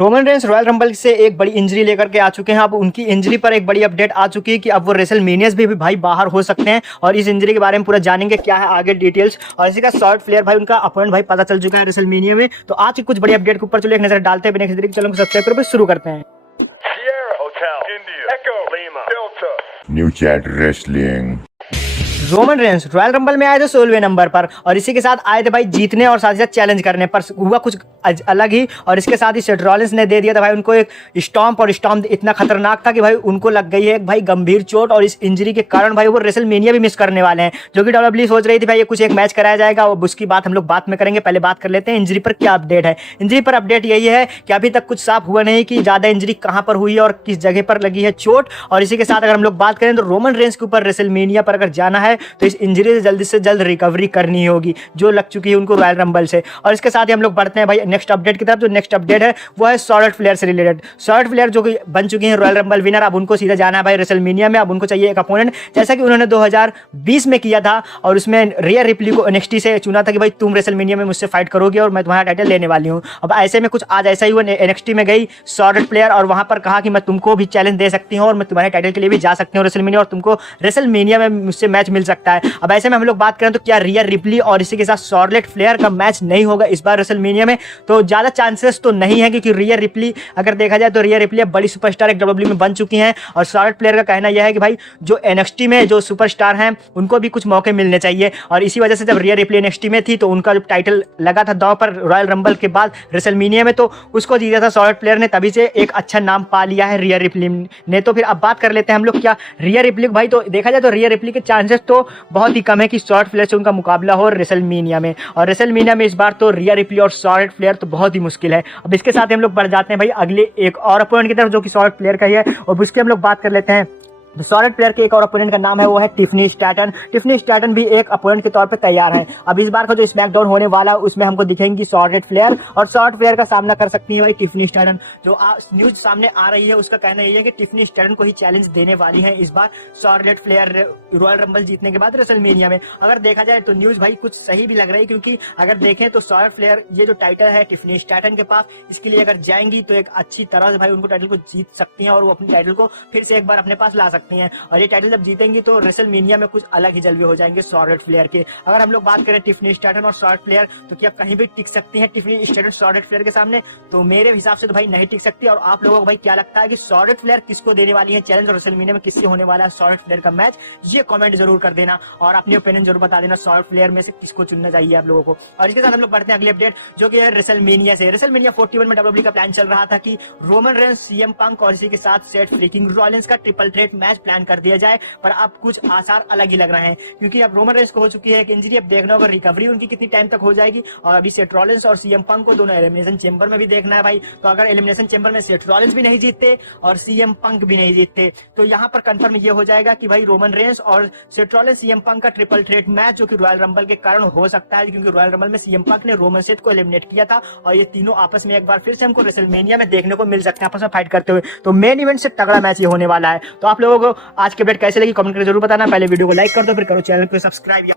Roman Reigns royal rumble से एक बड़ी इंजरी लेकर के आ चुके हैं। अब उनकी इंजरी पर एक बड़ी अपडेट आ चुकी है कि अब वो रेसलमेनियास भी भाई बाहर हो सकते हैं और इस इंजरी के बारे में पूरा जानेंगे क्या है आगे डिटेल्स। और इसी का शॉर्ट फ्लेयर भाई उनका अपोनेंट भाई पता चल चुका है रेसलमेनिया में। तो आज की कुछ बड़ी अपडेट के ऊपर चलो एक नजर डालते हैं। बिना किसी चलो सब्सक्राइब करो, शुरू करते हैं। New chat wrestling. Roman Reigns royal rumble में आए थे 16वें नंबर पर और इसी के साथ आए थे भाई जीतने और साथ ही साथ चैलेंज करने पर। हुआ कुछ अलग ही और इसके साथ ही सेथ रॉलिंस ने दे दिया था भाई उनको एक स्टॉम्प, और स्टॉम्प इतना खतरनाक था कि भाई उनको लग गई है एक भाई गंभीर चोट। और इस इंजरी के कारण भाई वो रेसलमेनिया भी मिस करने वाले हैं, जो कि डब्ल्यूडब्ल्यूई सोच रही थी भाई ये कुछ एक मैच कराया जाएगा। उसकी बात हम लोग बाद में करेंगे, पहले बात कर लेते हैं इंजरी पर क्या अपडेट है। इंजरी पर अपडेट यही है कि अभी तक कुछ साफ हुआ नहीं कि ज्यादा इंजरी कहां पर हुई है और किस जगह पर लगी है चोट। और इसी के साथ अगर हम लोग बात करें तो रोमन रेंस के ऊपर रेसलमेनिया पर अगर जाना है तो इस इंजरी से जल्द रिकवरी करनी होगी जो लग चुकी है उनको रॉयल रंबल से। और इसके साथ ही हम लोग बढ़ते हैं भाई नेक्स्ट अपडेट की तरफ। जो नेक्स्ट अपडेट है वो है शॉर्ट फ्लेयर से रिलेटेड। शॉर्ट फ्लेयर जो कि बन चुकी हैं रॉयल रंबल विनर, अब उनको सीधा जाना है भाई रेसलमेनिया में। अब उनको चाहिए एक अपोनेंट, जैसा कि उन्होंने 2020 में किया था और उसमें रिया रिप्ली को एनएक्सटी से चुना था कि भाई तुम रेसलमेनिया में मुझसे फाइट करोगे और मैं तुम्हारा टाइटल लेने वाली हूं। अब ऐसे में कुछ आज ऐसा ही हुआ, एनएक्सटी में गई शॉर्ट फ्लेयर और वहां पर कहा कि मैं तुमको भी चैलेंज दे सकती हूं और मैं तुम्हारे टाइटल के लिए भी जा सकती हूं रेसलमेनिया और तुमको रेसलमेनिया में मुझसे मैच मिल सकता है। अब ऐसे में हम लोग बात करें तो क्या रिया रिप्ली और इसी के साथ शार्लेट फ्लेयर का मैच नहीं होगा इस बार रेसलमेनिया में? तो ज्यादा चांसेस तो नहीं है, क्योंकि रिया रिप्ली अगर देखा जाए तो रिया रिप्ली बड़ी सुपरस्टार एक डब्ल्यूडब्ल्यूई में बन चुकी हैं। और शार्लेट फ्लेयर का कहना यह है कि भाई जो एनएक्सटी में जो सुपरस्टार हैं उनको भी कुछ मौके मिलने चाहिए। और इसी वजह से जब रिया रिप्ली एनएक्सटी में थी तो उनका जब टाइटल लगा था दांव पर रॉयल रंबल के बाद रेसलमेनिया में, तो उसको जीता था शार्लेट फ्लेयर ने, तभी से एक अच्छा नाम पा लिया है रिया रिप्ली ने। तो फिर अब बात कर लेते हैं हम लोग क्या रिया रिप्ली भाई, तो देखा जाए तो रिया रिप्ली के चांसेस तो बहुत ही कम है कि शार्लेट फ्लेयर से उनका मुकाबला हो रेसलमेनिया में। और रेसलमेनिया में इस बार तो रिया रिप्ली और शार्लेट फ्लेयर तो बहुत ही मुश्किल है। अब इसके साथ हम लोग बढ़ जाते हैं भाई अगले एक और अपोनेंट की तरफ जो कि शार्लेट फ्लेयर का ही है, और उसके हम लोग बात कर लेते हैं। शार्लेट फ्लेयर के एक और अपोनेंट का नाम है वो है टिफनी स्टैटन। टिफनी स्टैटन भी एक अपोनेंट के तौर पे तैयार है। अब इस बार का जो स्मैकडाउन होने वाला उसमें हमको दिखेंगी शार्लेट फ्लेयर, और शार्लेट फ्लेयर का सामना कर सकती है भाई टिफनी स्टैटन। जो न्यूज सामने आ रही है उसका कहना यही है कि टिफनी स्टैटन को ही चैलेंज देने वाली है इस बार शार्लेट फ्लेयर रॉयल रंबल जीतने के बाद रेसलमेनिया में। अगर देखा जाए तो न्यूज भाई कुछ सही भी लग रही है, क्योंकि अगर देखें तो शार्लेट फ्लेयर ये जो टाइटल है टिफनी स्टैटन के पास, इसके लिए अगर जाएंगी तो एक अच्छी तरह से भाई उनको टाइटल को जीत सकती है और वो अपने टाइटल को फिर से एक बार अपने पास ला सकती है। और ये जब जीतेंगी तो रेसलमेनिया में कुछ अलग ही जलवे हो जाएंगे शार्लेट फ्लेयर के। अगर हम लोग बात करें टिफनी स्टैटन और शार्लेट फ्लेयर, तो क्या कहीं भी टिक सकती है टिफनी स्टैटन शार्लेट फ्लेयर के सामने? तो मेरे हिसाब से तो भाई नहीं टिक सकती। और आप लोगों को भाई क्या लगता है कि शार्लेट फ्लेयर किसको देने वाली है चैलेंज और रेसलमेनिया में किससे होने वाला है शार्लेट फ्लेयर का मैच? ये कमेंट जरूर कर देना और अपनी ओपिनियन जरूर बता देना शार्लेट फ्लेयर में से किसको चुनना चाहिए आप लोगों को। और इसके साथ हम लोग बढ़ते हैं अगली अपडेट जो कि है रेसलमेनिया से। रेसलमेनिया 41 में डब्ल्यूडब्ल्यूई का प्लान चल रहा था कि रोमन रेंस, सीएम पंक और इसी के साथ सेथ फ्रीकिंग रॉलिंस का ट्रिपल थ्रेट मैच प्लान कर दिया जाए, पर अब कुछ आसार अलग ही लग रहे हैं, क्योंकि अब रोमन रेंस को हो चुकी है एक इंजरी। अब देखना होगा रिकवरी उनकी कितनी टाइम तक हो जाएगी। और अभी सेथ रॉलिंस और सीएम पंक को दोनों एलिमिनेशन चेंबर में भी देखना है भाई। तो अगर एलिमिनेशन चेंबर में सेथ रॉलिंस भी नहीं जीतते और सीएम पंक भी नहीं जीतते तो यहाँ पर कंफर्म ये हो जाएगा कि भाई रोमन रेंस और सेथ रॉलिंस सीएम पंक का ट्रिपल थ्रेट मैच जो कि रॉयल रंबल के कारण हो सकता है, क्योंकि रॉयल रंबल में सीएम पंक ने रोमन सेथ को एलिमिनेट किया था और ये तीनों आपस में एक बार फिर से हमको रेसलमेनिया में देखने को मिल सकते हैं आपस में फाइट करते हुए। तो मेन इवेंट से तगड़ा मैच ये होने वाला है। तो आप लोगों को आज के अपडेट कैसे लगी कमेंट करके जरूर बताना। पहले वीडियो को लाइक कर दो, फिर करो चैनल को सब्सक्राइब।